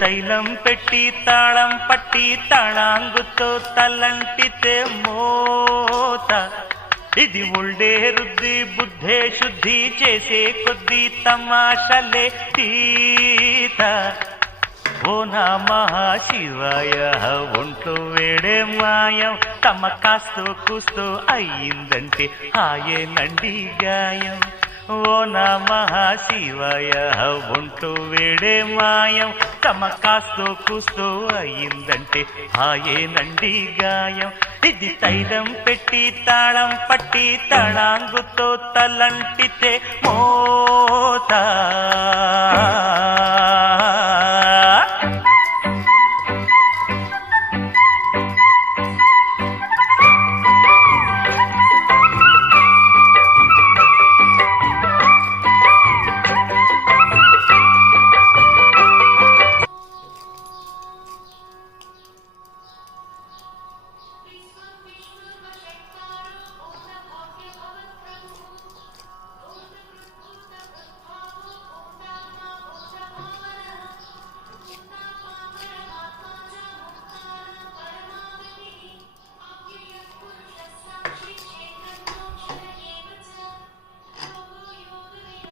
తైలం పెట్టి తాళం పట్టి తళాంగుతో తలంటితే మోత ఇది ఒళ్ళే రుద్ది బుద్ధే శుద్ధి చేసే కొద్ది తమాషలే తీత ఓ నమః శివాయ ఒంట్లో వేడే మాయం తమ కాస్తో కూస్తో అయ్యిందంటే హాయేనండి గాయం ఓ నమః శివాయ ఒంట్లో వేడే మాయం తమ కాస్తో కూస్తో అయ్యిందంటే హాయేనండి గాయం ఇది తైలం పెట్టి తాళం పట్టి తళాంగుతో తలంటితే మోత